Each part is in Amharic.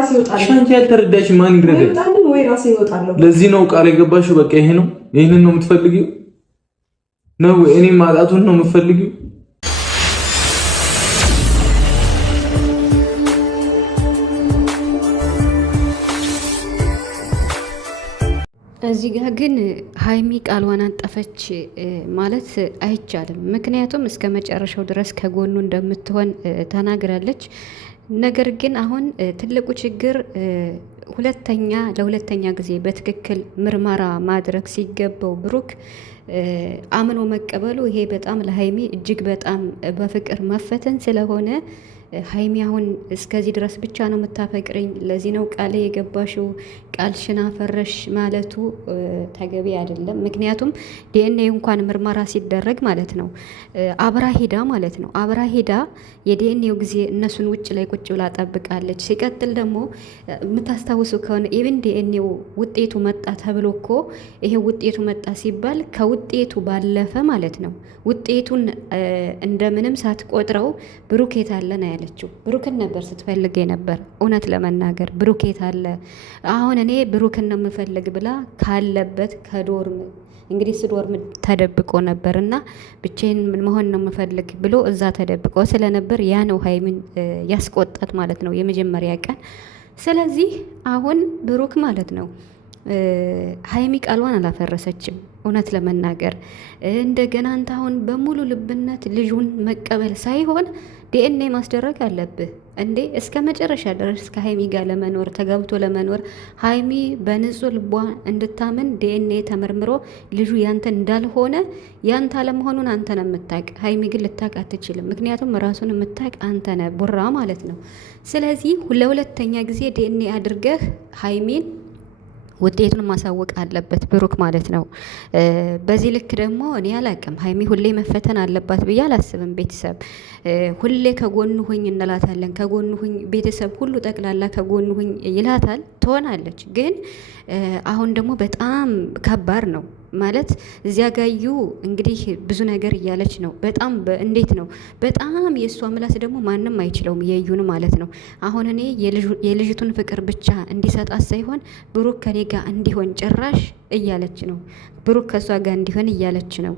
ራሴ እወጣለሁ። ሻንቺ ያልተረዳሽ ማን ይረዳል? እወጣለሁ ወይ ራሴ እወጣለሁ። ለዚህ ነው ቃል የገባሽው? በቃ ይሄ ነው። ይሄንን ነው የምትፈልጊው ነው? እኔ ማጣቱን ነው የምትፈልጊው? እዚህ ጋር ግን ሀይሚ ቃልዋን አጠፈች ማለት አይቻልም። ምክንያቱም እስከ መጨረሻው ድረስ ከጎኑ እንደምትሆን ተናግራለች። ነገር ግን አሁን ትልቁ ችግር ለሁለተኛ ጊዜ በትክክል ምርመራ ማድረግ ሲገባው ብሩክ አምኖ መቀበሉ ይሄ በጣም ለሀይሚ እጅግ በጣም በፍቅር መፈተን ስለሆነ ሀይሚ አሁን እስከዚህ ድረስ ብቻ ነው የምታፈቅረኝ፣ ለዚህ ነው ቃል የገባሽው፣ ቃልሽን አፈረሽ ማለቱ ተገቢ አይደለም። ምክንያቱም ዲኤንኤ እንኳን ምርመራ ሲደረግ ማለት ነው አብራ ሄዳ የዲኤንኤው ጊዜ እነሱን ውጭ ላይ ቁጭ ብላ ጠብቃለች። ሲቀጥል ደግሞ የምታስታውሱ ከሆነ ኢቭን ዲኤንኤው ውጤቱ መጣ ተብሎ እኮ ይሄ ውጤቱ መጣ ሲባል ከውጤቱ ባለፈ ማለት ነው ውጤቱን እንደምንም ሳትቆጥረው ብሩክ የት አለ ነው ያለችው። ብሩክን ነበር ስትፈልግ ነበር። እውነት ለመናገር ብሩክ የት አለ? አሁን እኔ ብሩክን ነው የምፈልግ ብላ ካለበት ከዶርም እንግዲህ ስዶርም ተደብቆ ነበር እና ብቻዬን መሆን ነው የምፈልግ ብሎ እዛ ተደብቆ ስለነበር ያ ነው ሀይሚን ያስቆጣት ማለት ነው የመጀመሪያ ቀን። ስለዚህ አሁን ብሩክ ማለት ነው ሀይሚ ቃሏን አላፈረሰችም። እውነት ለመናገር እንደገና አንተ አሁን በሙሉ ልብነት ልጁን መቀበል ሳይሆን ዲኤንኤ ማስደረግ አለብህ እንዴ! እስከ መጨረሻ ድረስ ከሀይሚ ጋር ለመኖር ተጋብቶ ለመኖር ሀይሚ በንጹህ ልቧ እንድታምን ዲኤንኤ ተመርምሮ ልጁ ያንተ እንዳልሆነ ያንተ አለመሆኑን አንተ ነው የምታውቅ። ሀይሚ ግን ልታውቅ አትችልም። ምክንያቱም ራሱን የምታውቅ አንተ ነህ ቡራ ማለት ነው። ስለዚህ ለሁለተኛ ጊዜ ዲኤንኤ አድርገህ ሀይሚን ውጤቱን ማሳወቅ አለበት ብሩክ ማለት ነው። በዚህ ልክ ደግሞ እኔ አላቅም ሀይሚ ሁሌ መፈተን አለባት ብዬ አላስብም። ቤተሰብ ሁሌ ከጎኑ ሁኝ እንላታለን። ከጎኑ ሁኝ ቤተሰብ ሁሉ ጠቅላላ ከጎኑ ሁኝ ይላታል፣ ትሆናለች። ግን አሁን ደግሞ በጣም ከባድ ነው ማለት እዚያ ጋዩ እንግዲህ ብዙ ነገር እያለች ነው። በጣም እንዴት ነው በጣም የእሷ ምላስ ደግሞ ማንም አይችለውም፣ የዩን ማለት ነው። አሁን እኔ የልጅቱን ፍቅር ብቻ እንዲሰጣት ሳይሆን ብሩክ ከኔ ጋር እንዲሆን ጭራሽ እያለች ነው። ብሩክ ከእሷ ጋር እንዲሆን እያለች ነው።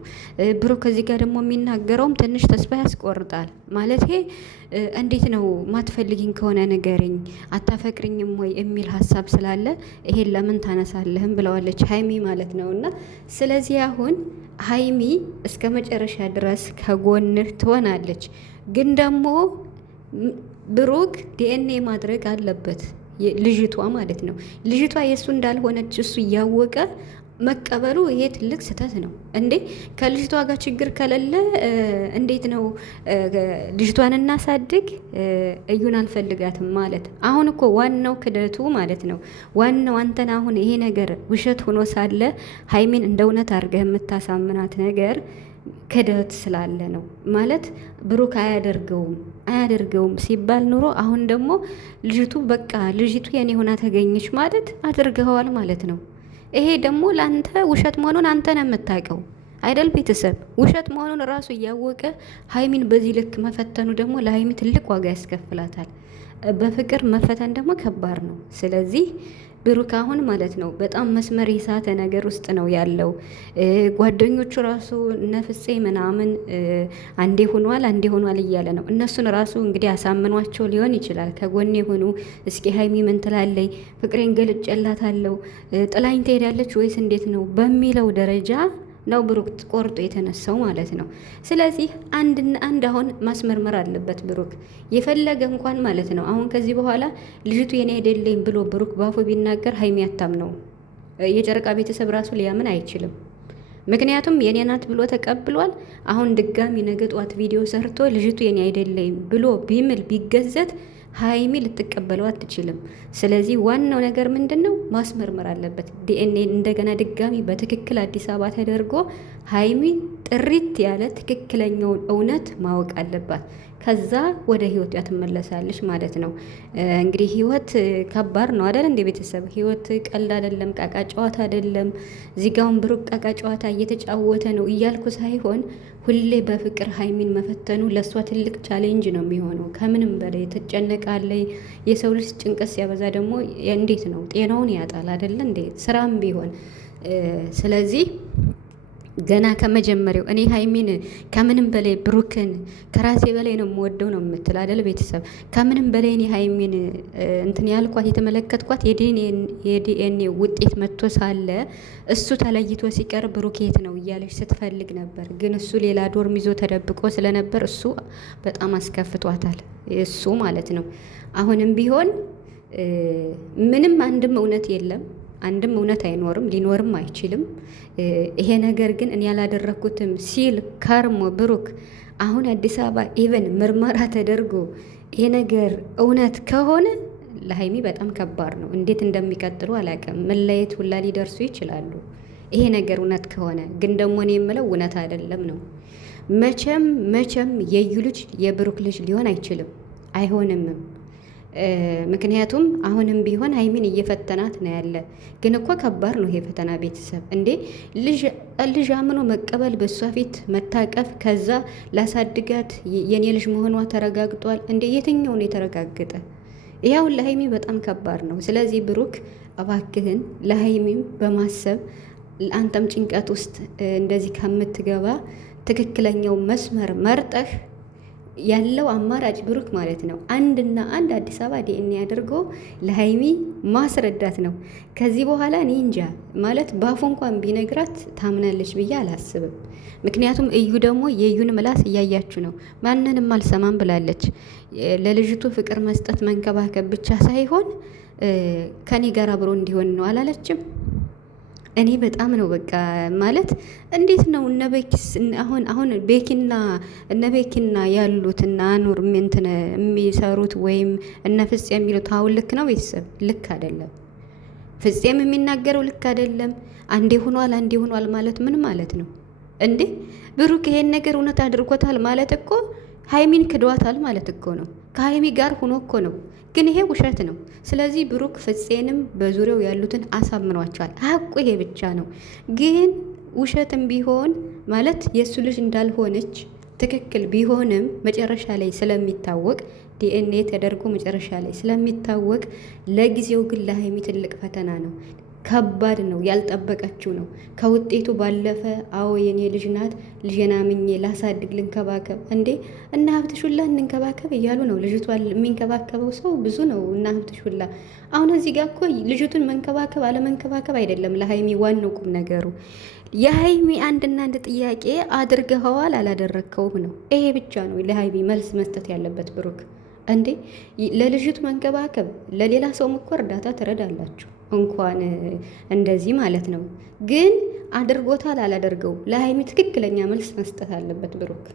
ብሩክ ከዚህ ጋር ደግሞ የሚናገረውም ትንሽ ተስፋ ያስቆርጣል። ማለት እንዴት ነው ማትፈልጊኝ ከሆነ ንገሪኝ፣ አታፈቅሪኝም ወይ የሚል ሀሳብ ስላለ ይሄን ለምን ታነሳለህም ብለዋለች ሀይሚ ማለት ነው። እና ስለዚህ አሁን ሀይሚ እስከ መጨረሻ ድረስ ከጎንህ ትሆናለች። ግን ደግሞ ብሩክ ዲኤንኤ ማድረግ አለበት ልጅቷ ማለት ነው። ልጅቷ የእሱ እንዳልሆነች እሱ እያወቀ መቀበሉ ይሄ ትልቅ ስህተት ነው እንዴ! ከልጅቷ ጋር ችግር ከሌለ እንዴት ነው ልጅቷን እናሳድግ እዩን አልፈልጋትም ማለት? አሁን እኮ ዋናው ክደቱ ማለት ነው። ዋናው አንተን አሁን ይሄ ነገር ውሸት ሆኖ ሳለ ሀይሚን እንደ እውነት አድርገህ የምታሳምናት ነገር ክደት ስላለ ነው ማለት። ብሩክ አያደርገውም ሲባል ኑሮ አሁን ደግሞ ልጅቱ በቃ ልጅቱ የኔ ሆና ተገኘች ማለት አድርገዋል ማለት ነው። ይሄ ደግሞ ለአንተ ውሸት መሆኑን አንተ ነው የምታውቀው አይደል? ቤተሰብ ውሸት መሆኑን ራሱ እያወቀ ሀይሚን በዚህ ልክ መፈተኑ ደግሞ ለሀይሚ ትልቅ ዋጋ ያስከፍላታል። በፍቅር መፈተን ደግሞ ከባድ ነው። ስለዚህ ብሩክ አሁን ማለት ነው በጣም መስመር የሳተ ነገር ውስጥ ነው ያለው። ጓደኞቹ ራሱ ነፍሴ ምናምን አንዴ ሆኗል እያለ ነው። እነሱን ራሱ እንግዲህ አሳምኗቸው ሊሆን ይችላል። ከጎኔ የሆኑ እስኪ ሀይሚ ምን ትላለይ፣ ፍቅሬን ገልጬላታለሁ፣ ጥላኝ ትሄዳለች ወይስ እንዴት ነው በሚለው ደረጃ ነው ብሩክ ቆርጦ የተነሳው ማለት ነው። ስለዚህ አንድ አሁን ማስመርመር አለበት ብሩክ የፈለገ እንኳን ማለት ነው። አሁን ከዚህ በኋላ ልጅቱ የኔ አይደለኝ ብሎ ብሩክ ባፉ ቢናገር ሀይሚ አታምነው። የጨረቃ ቤተሰብ ራሱ ሊያምን አይችልም። ምክንያቱም የኔ ናት ብሎ ተቀብሏል። አሁን ድጋሚ ነገ ጧት ቪዲዮ ሰርቶ ልጅቱ የኔ አይደለኝ ብሎ ቢምል ቢገዘት ሀይሚ ልትቀበለው አትችልም። ስለዚህ ዋናው ነገር ምንድን ነው? ማስመርመር አለበት። ዲኤንኤ እንደገና ድጋሚ በትክክል አዲስ አበባ ተደርጎ ሀይሚ ጥሪት ያለ ትክክለኛውን እውነት ማወቅ አለባት። ከዛ ወደ ህይወት ትመለሳለች ማለት ነው። እንግዲህ ህይወት ከባድ ነው አይደል? እንደ ቤተሰብ ህይወት ቀልድ አይደለም፣ ቃቃ ጨዋታ አይደለም። ዚጋውን ብሩክ ቃቃ ጨዋታ እየተጫወተ ነው እያልኩ ሳይሆን ሁሌ በፍቅር ሀይሚን መፈተኑ ለእሷ ትልቅ ቻሌንጅ ነው የሚሆነው። ከምንም በላይ ትጨነቃለች። የሰው ልጅ ጭንቀት ሲያበዛ ደግሞ እንዴት ነው ጤናውን ያጣል አይደለ እንዴ? ስራም ቢሆን ስለዚህ ገና ከመጀመሪያው እኔ ሀይሚን ከምንም በላይ ብሩክን ከራሴ በላይ ነው የምወደው ነው የምትል አይደል? ቤተሰብ ከምንም በላይ እኔ ሀይሚን እንትን ያልኳት የተመለከትኳት የዲኤንኤ ውጤት መጥቶ ሳለ እሱ ተለይቶ ሲቀር ብሩክ የት ነው እያለች ስትፈልግ ነበር። ግን እሱ ሌላ ዶርም ይዞ ተደብቆ ስለነበር እሱ በጣም አስከፍቷታል። እሱ ማለት ነው። አሁንም ቢሆን ምንም አንድም እውነት የለም፣ አንድም እውነት አይኖርም፣ ሊኖርም አይችልም። ይሄ ነገር ግን እኔ ያላደረኩትም ሲል ከርሞ ብሩክ አሁን አዲስ አበባ ኢቨን ምርመራ ተደርጎ ይሄ ነገር እውነት ከሆነ ለሀይሚ በጣም ከባድ ነው። እንዴት እንደሚቀጥሉ አላውቅም። መለየት ሁላ ሊደርሱ ይችላሉ። ይሄ ነገር እውነት ከሆነ ግን ደግሞ እኔ የምለው እውነት አይደለም ነው። መቼም የዩ ልጅ የብሩክ ልጅ ሊሆን አይችልም፣ አይሆንምም። ምክንያቱም አሁንም ቢሆን ሀይሚን እየፈተናት ነው ያለ። ግን እኮ ከባድ ነው ይሄ ፈተና ቤተሰብ እንዴ! ልጅ አምኖ መቀበል፣ በእሷ ፊት መታቀፍ፣ ከዛ ላሳድጋት የኔ ልጅ መሆኗ ተረጋግጧል እንዴ? የትኛው ነው የተረጋገጠ? ያው ለሀይሚ በጣም ከባድ ነው። ስለዚህ ብሩክ እባክህን ለሀይሚም በማሰብ አንተም ጭንቀት ውስጥ እንደዚህ ከምትገባ ትክክለኛው መስመር መርጠህ ያለው አማራጭ ብሩክ ማለት ነው አንድና አንድ አዲስ አበባ ዲኤንኤ አድርጎ ለሀይሚ ማስረዳት ነው። ከዚህ በኋላ እኔ እንጃ ማለት በአፉ እንኳን ቢነግራት ታምናለች ብዬ አላስብም። ምክንያቱም እዩ ደግሞ የዩን ምላስ እያያችሁ ነው። ማንንም አልሰማም ብላለች። ለልጅቱ ፍቅር መስጠት መንከባከብ ብቻ ሳይሆን ከኔ ጋር አብሮ እንዲሆን ነው አላለችም? እኔ በጣም ነው በቃ ማለት እንዴት ነው እነበኪስ አሁን ቤኪና እነበኪና ያሉት እና ኑር እንትን የሚሰሩት ወይም እነ ፍፄ የሚሉት አሁን ልክ ነው ቤተሰብ? ልክ አይደለም። ፍፄም የሚናገረው ልክ አይደለም። አንዴ ሆኗል ማለት ምን ማለት ነው እንዴ? ብሩክ ይሄን ነገር እውነት አድርጎታል ማለት እኮ ሀይሚን ክዷታል ማለት እኮ ነው። ከሀይሚ ጋር ሆኖ እኮ ነው። ግን ይሄ ውሸት ነው። ስለዚህ ብሩክ ፍፄንም በዙሪያው ያሉትን አሳምኗቸዋል። ሀቁ ይሄ ብቻ ነው። ግን ውሸትም ቢሆን ማለት የእሱ ልጅ እንዳልሆነች ትክክል ቢሆንም መጨረሻ ላይ ስለሚታወቅ ዲኤንኤ ተደርጎ መጨረሻ ላይ ስለሚታወቅ ለጊዜው ግን ለሀይሚ ትልቅ ፈተና ነው። ከባድ ነው። ያልጠበቀችው ነው። ከውጤቱ ባለፈ አዎ የኔ ልጅ ናት፣ ልጄን አምኜ ላሳድግ ልንከባከብ እንዴ እና ሀብትሽ ሁላ እንንከባከብ እያሉ ነው። ልጅቷን የሚንከባከበው ሰው ብዙ ነው እና ሀብትሽ ሁላ አሁን እዚህ ጋር እኮ ልጅቱን መንከባከብ አለመንከባከብ አይደለም ለሀይሚ ዋናው ቁም ነገሩ። የሀይሚ አንድና አንድ ጥያቄ አድርገኸዋል አላደረግከውም ነው። ይሄ ብቻ ነው ለሀይሚ መልስ መስጠት ያለበት ብሩክ። እንዴ ለልጅቱ መንከባከብ ለሌላ ሰውም እኮ እርዳታ ትረዳላችሁ እንኳን እንደዚህ ማለት ነው። ግን አድርጎታል አላደርገው ለሀይሚ ትክክለኛ መልስ መስጠት አለበት ብሩክ።